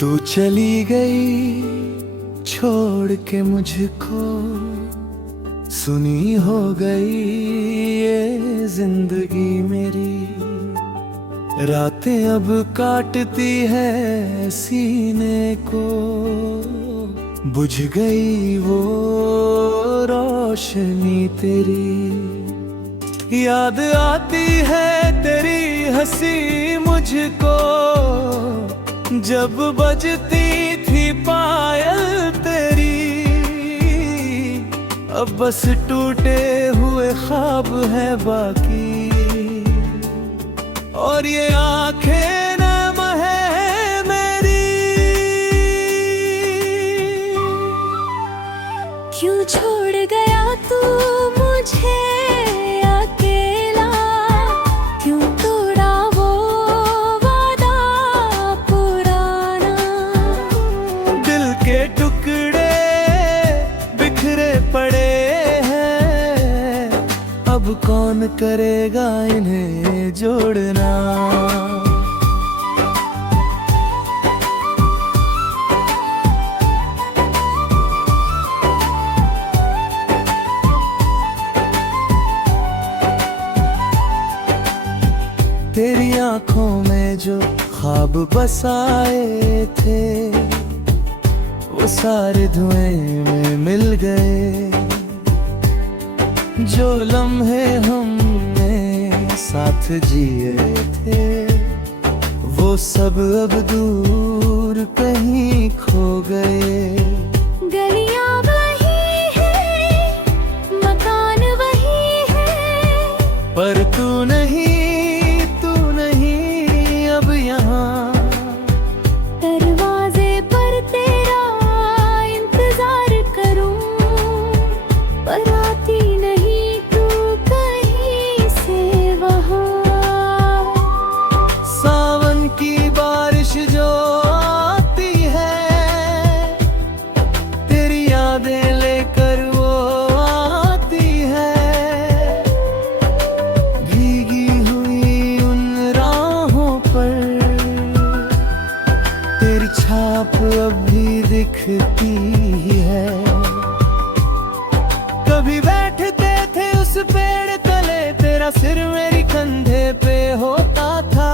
तू चली गई छोड़ के मुझको, सुनी हो गई ये जिंदगी मेरी। रातें अब काटती है सीने को, बुझ गई वो रोशनी तेरी। याद आती है तेरी हंसी मुझको, जब बजती थी पायल तेरी। अब बस टूटे हुए ख्वाब है बाकी, और ये आंखें नम है मेरी। क्यों छोड़ गया तू मुझे अकेला, क्यों तोड़ा वो वादा पुराना। दिल के टुकड़े बिखरे पड़े हैं, अब कौन करेगा इन्हें जोड़ना। तेरी आंखों में जो ख्वाब बसाए थे, वो सारे धुएं में मिल गए। जो लम्हे हमने साथ जिए थे, वो सब अब दूर कहीं खो गए। गलियां वही है, मकान वही है, पर तू नहीं अब यहाँ। दरवाजे पर तेरा इंतजार करूं, पर आती नहीं तू कहीं से वहाँ। सावन की बारिश जो आती है, तेरी यादें लेकर वो आती है। भीगी हुई उन राहों पर तेरी छाप अब भी दिखती है। कभी बैठते थे उस पेड़ तले, तेरा सिर मेरी कंधे पे होता था।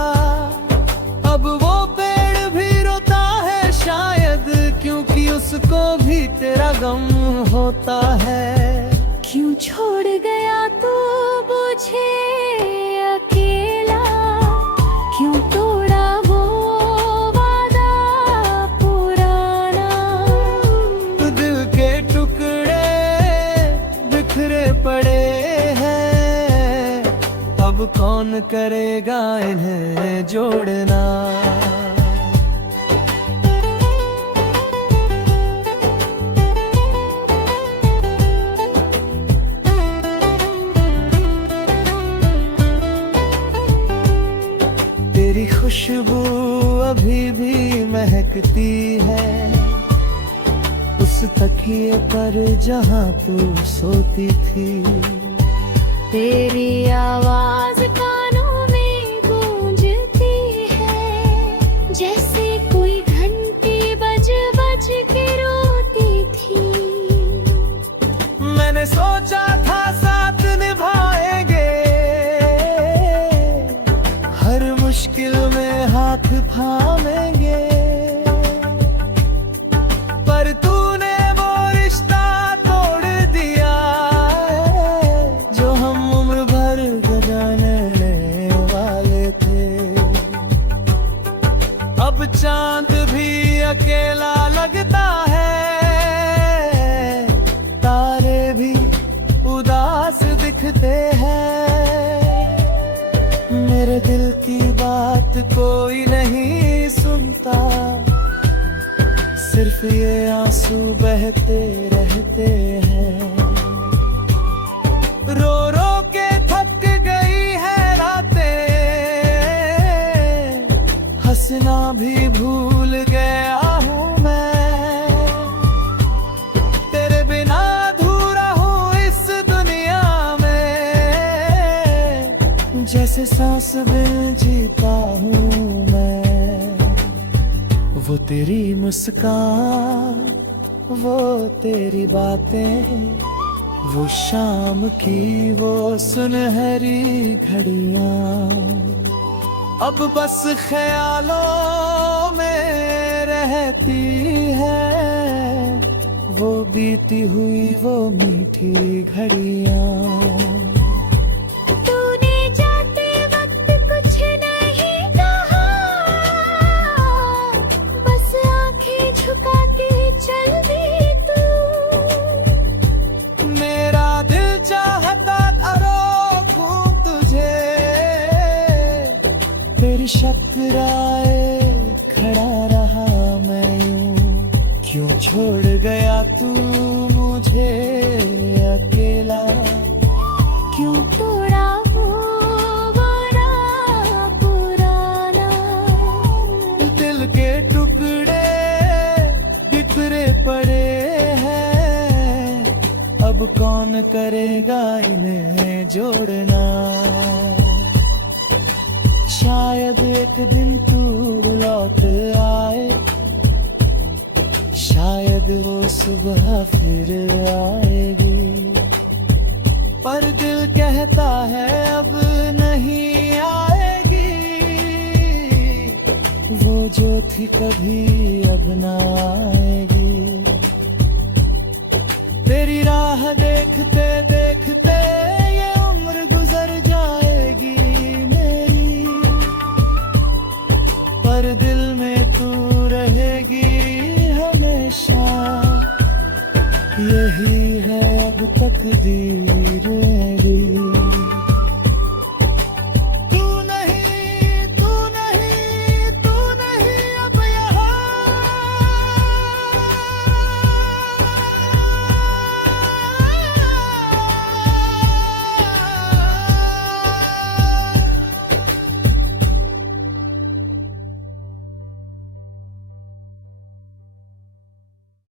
अब वो पेड़ भी रोता है शायद, क्योंकि उसको भी तेरा गम होता है। क्यों छोड़ गया तू मुझे अकेला, क्यों तोड़ा वो वादा पुराना। दिल के टुकड़े बिखरे पड़े हैं, अब कौन करेगा इन्हें जोड़ना। तेरी खुशबू अभी भी महकती है उस तकिए पर जहाँ तू सोती थी। तेरी आवाज कानों में गूंजती है, जैसे कोई घंटी बज बज के रोती थी। मैंने सोचा था साथ निभाएंगे, हर मुश्किल में हाथ थामेंगे। पर तूने वो रिश्ता तोड़ दिया, जो हम उम्र भर गुजारने वाले थे। अब चांद भी अकेला लगता है, तारे भी उदास दिखते हैं। मेरे दिल की बात कोई नहीं सुनता, सिर्फ ये आंसू बहते रहते हैं। रो रो के थक गई है रातें, हंसना भी भूल गया हूँ मैं। तेरे बिना अधूरा हूँ इस दुनिया में, जैसे सांस बिन जीता हूँ मैं। वो तेरी मुस्कान, वो तेरी बातें, वो शाम की वो सुनहरी घड़ियां, अब बस ख्यालों में रहती है, वो बीती हुई वो मीठी घड़ियां। तूने जाते वक्त कुछ नहीं कहा, बस आंखें झुका के चल दी तू। मेरा दिल चाहता था रोकूं तुझे, तेरी शक्राए खड़ा रहा मैं यूं, क्यों छोड़ गया तू मुझे अकेला, क्यों तोड़ा वो वादा पुराना। दिल के टुकड़े बिखरे पड़े हैं, अब कौन करेगा इन्हें जोड़ना। शायद एक दिन तू लौट आए, शायद वो सुबह फिर आएगी, पर दिल कहता है अब नहीं आएगी, वो जो थी कभी अब ना आएगी। तेरी राह देखते देखते ये उम्र गुजर जाएगी मेरी, पर दिल में तू रहेगी हमेशा, यही है अब तकदीर मेरी।